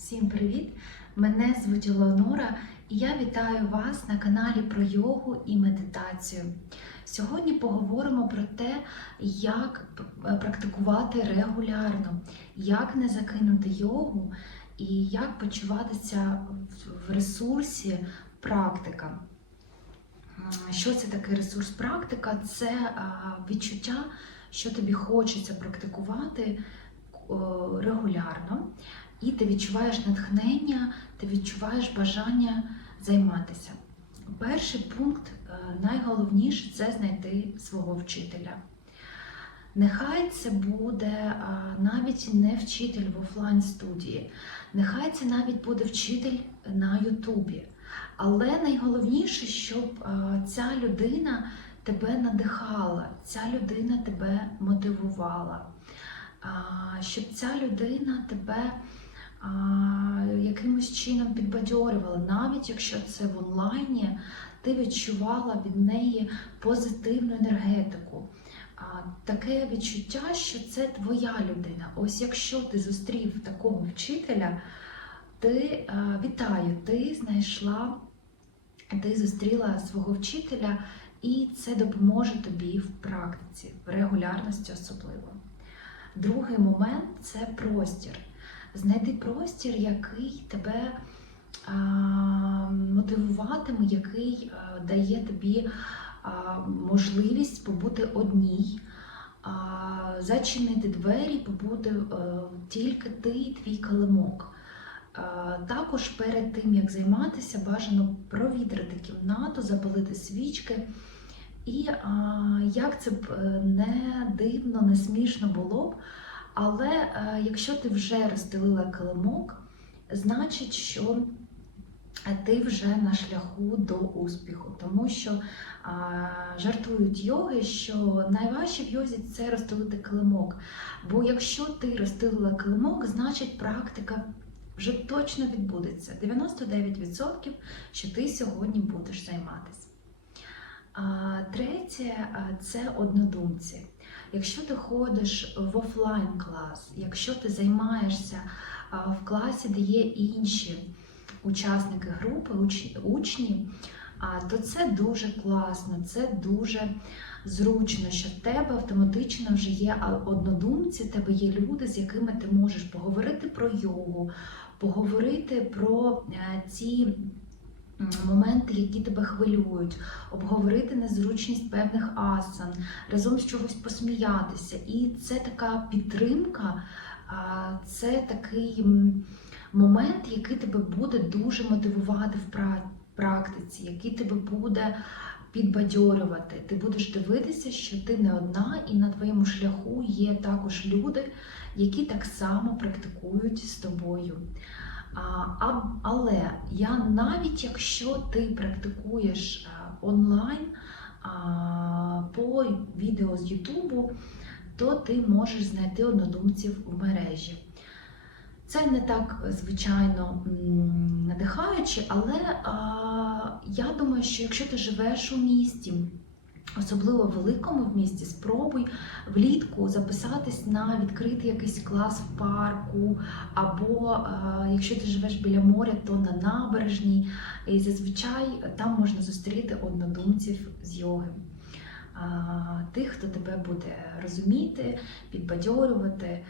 Всім привіт! Мене звуть Елеонора і я вітаю вас на каналі про йогу і медитацію. Сьогодні поговоримо про те, як практикувати регулярно, як не закинути йогу і як почуватися в ресурсі практика. Що це таке ресурс практика? Це відчуття, що тобі хочеться практикувати регулярно, і ти відчуваєш натхнення, ти відчуваєш бажання займатися. Перший пункт, е, найголовніше це знайти свого вчителя. Нехай це буде навіть не вчитель в офлайн студії, нехай це навіть буде вчитель на Ютубі. Але найголовніше, щоб ця людина тебе надихала, ця людина тебе мотивувала, щоб ця людина тебе якимось чином підбадьорювала, навіть якщо це в онлайні, ти відчувала від неї позитивну енергетику. Таке відчуття, що це твоя людина. Ось якщо ти зустрів такого вчителя, ти вітаю, ти знайшла, ти зустріла свого вчителя, і це допоможе тобі в практиці, в регулярності особливо. Другий момент це простір. Знайди простір, який тебе а, мотивуватиме, який а, дає тобі а, можливість побути одній, а, зачинити двері, побути а, тільки ти і твій килимок. А, Також перед тим, як займатися, бажано провітрити кімнату, запалити свічки. І а, як це б е, не дивно, не смішно було б, але е, якщо ти вже розстелила килимок, значить, що ти вже на шляху до успіху, тому що а, жартують йоги, що найважче в йозі це розстелити килимок. Бо якщо ти розстелила килимок, значить практика вже точно відбудеться. 99%, що ти сьогодні будеш займатися. А, Третє це однодумці. Якщо ти ходиш в офлайн клас, якщо ти займаєшся в класі, де є інші учасники групи, учні, то це дуже класно, це дуже зручно, що в тебе автоматично вже є однодумці, в тебе є люди, з якими ти можеш поговорити про йогу, поговорити про е, ці моменти, які тебе хвилюють, обговорити незручність певних асан, разом з чогось посміятися. І це така підтримка, це такий момент, який тебе буде дуже мотивувати в практиці, який тебе буде підбадьорювати. Ти будеш дивитися, що ти не одна, і на твоєму шляху є також люди, які так само практикують з тобою. А, але я навіть якщо ти практикуєш онлайн а, по відео з Ютубу, то ти можеш знайти однодумців в мережі. Це не так, звичайно, надихаюче, але а, я думаю, що якщо ти живеш у місті, особливо в великому в місті, спробуй влітку записатись на відкритий якийсь клас в парку, або якщо ти живеш біля моря, то на набережній. І зазвичай там можна зустріти однодумців з йоги. Тих, хто тебе буде розуміти, підбадьорювати,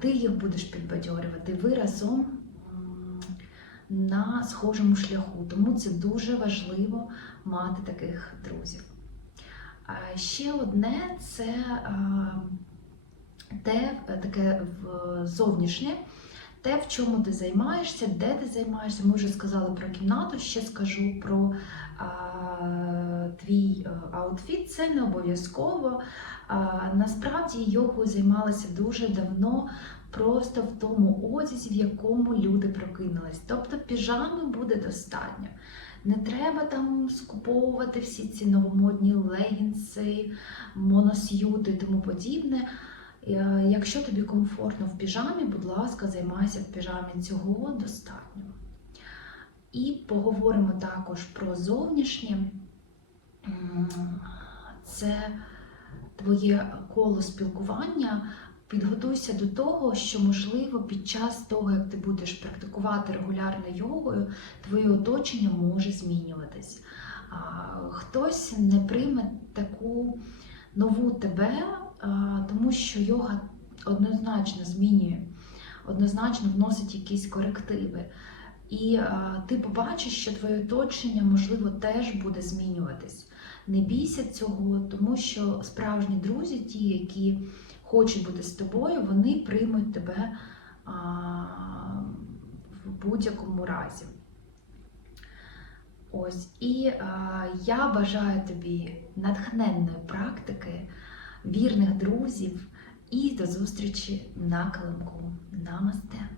ти їх будеш підбадьорювати. Ви разом на схожому шляху. Тому це дуже важливо мати таких друзів. Ще одне це те таке зовнішнє, те, в чому ти займаєшся, де ти займаєшся. Ми вже сказали про кімнату, ще скажу про твій аутфіт. Це не обов'язково. Насправді йогою займалася дуже давно, просто в тому одязі, в якому люди прокинулись. Тобто піжами буде достатньо. Не треба там скуповувати всі ці новомодні легінси, монос'юти і тому подібне. Е, Якщо тобі комфортно в піжамі, будь ласка, займайся в піжамі. Цього достатньо. І поговоримо також про зовнішнє. Це твоє коло спілкування, підготуйся до того, що можливо під час того, як ти будеш практикувати регулярно йогою, твоє оточення може змінюватись. Хтось не прийме таку нову тебе, тому що йога однозначно змінює, однозначно вносить якісь корективи. І ти побачиш, що твоє оточення, можливо, теж буде змінюватись. Не бійся цього, тому що справжні друзі, ті, які хочуть бути з тобою, вони приймуть тебе а, в будь-якому разі. Ось, і а, я бажаю тобі натхненної практики, вірних друзів і до зустрічі на килимку. Намасте!